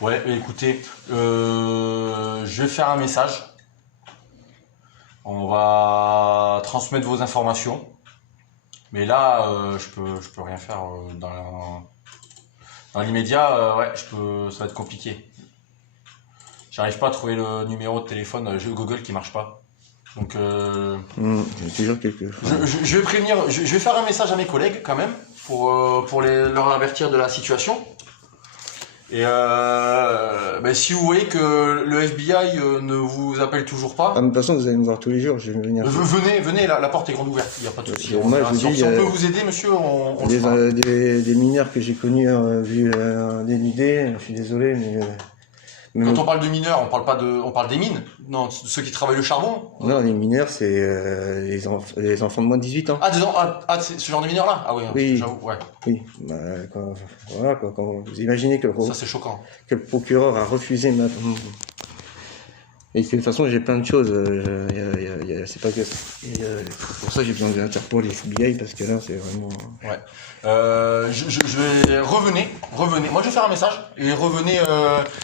Ouais, écoutez, je vais faire un message. On va transmettre vos informations. Mais là, je peux rien faire dans l'immédiat. Ouais, ça va être compliqué. J'arrive pas à trouver le numéro de téléphone. J'ai Google qui marche pas. Donc, j'ai toujours quelque chose. je vais prévenir. Je vais faire un message à mes collègues quand même pour leur avertir de la situation. Et si vous voyez que le FBI ne vous appelle toujours pas, de toute façon, vous allez me voir tous les jours. Je vais venir. venez, la porte est grande ouverte. Il n'y a pas de souci. Moi, je vous dis, si on peut vous aider, monsieur, on le fera. Des mineurs que j'ai connus vu dénudés. Je suis désolé, mais. Quand on parle de mineurs, on parle des mines, non, de ceux qui travaillent le charbon. Non, les mineurs, c'est les enfants de moins de 18 ans. C'est ce genre de mineurs-là. Ah oui, oui. J'avoue, ouais. Oui, quand vous imaginez que ça c'est choquant. Que le procureur a refusé ma... Et que de toute façon, j'ai plein de choses. C'est pas que... pour ça, j'ai besoin de l'Interpol et FBI, parce que là, c'est vraiment... Ouais. Je vais... Revenez. Moi, je vais faire un message. Et revenez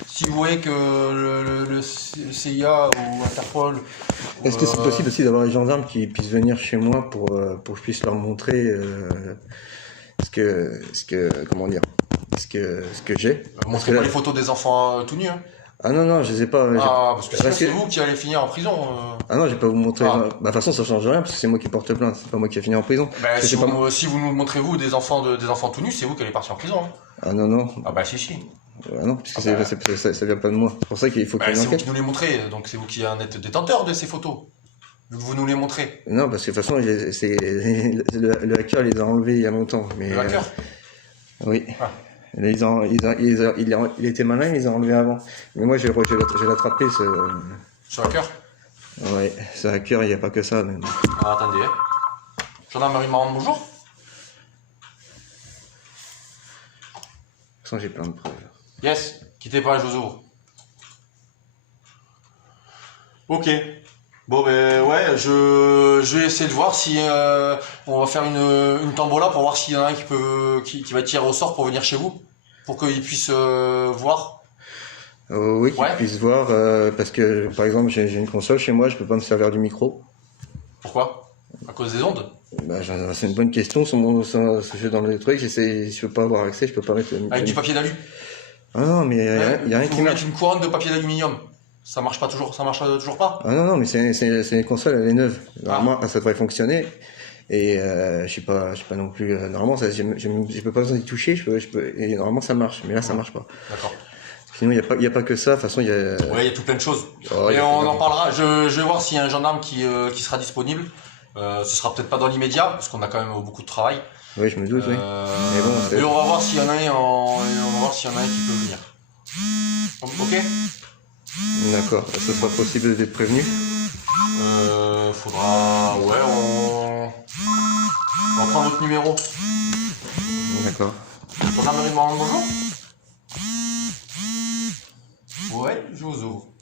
si vous voyez que le CIA ou Interpol... Est-ce que c'est possible aussi d'avoir les gendarmes qui puissent venir chez moi pour que je puisse leur montrer ce que j'ai? Montrez-moi les photos des enfants tout nus, hein. Ah non, je sais pas. Parce que c'est vous qui allez finir en prison. Ah non, je vais pas vous montrer. De toute façon, ça change rien parce que c'est moi qui porte plainte. C'est pas moi qui vais finir en prison. Si vous nous montrez des enfants tout nus, c'est vous qui allez partir en prison. Hein. Ah non. Ah bah si. Ah non, puisque ça vient pas de moi. C'est pour ça qu'il faut qu'il y ait une enquête. C'est vous qui nous les montrez, donc c'est vous qui en êtes détenteur de ces photos. Vous nous les montrez. Non, parce que de toute façon, le hacker les a enlevés il y a longtemps. Mais, le hacker oui. Ah. Il était malin, il les a enlevés avant. Mais moi, j'ai l'attrapé, ce hacker. Ouais, ce hacker, il n'y a pas que ça. Mais... Alors, attendez. Gendarmerie Marande, bonjour. De toute façon, j'ai plein de preuves. Yes, quittez pas, je vous ouvre. Ok. Bon, ben ouais, je vais essayer de voir si on va faire une tombola pour voir s'il y en a un qui va tirer au sort pour venir chez vous, pour qu'il puisse voir. Oui, qu'il puisse voir, parce que par exemple, j'ai une console chez moi, je peux pas me servir du micro. Pourquoi? À cause des ondes? C'est une bonne question. C'est dans le truc, je peux pas avoir accès, je peux pas mettre. Avec du papier d'alu? Ah non, mais il y a rien qui marche. Une couronne de papier d'aluminium. Ça marche toujours pas? Ah non, mais c'est une console, elle est neuve. Normalement, ça devrait fonctionner. Et je suis pas non plus. Normalement, je peux pas besoin d'y toucher. Et normalement, ça marche. Mais là, ça marche pas. D'accord. Sinon, il y a pas que ça. De toute façon, il y a. Ouais, il y a tout plein de choses. Et on en parlera. Je vais voir s'il y a un gendarme qui sera disponible. Ce sera peut-être pas dans l'immédiat parce qu'on a quand même beaucoup de travail. Oui, je me doute. Oui. Mais bon, et on va voir s'il y en a un. Qui peut venir. Ok. D'accord. Ce sera possible d'être prévenu? Faudra... Ouais, on va prendre votre numéro. D'accord. Gendarmerie Marande, bonjour. Ouais, je vous ouvre.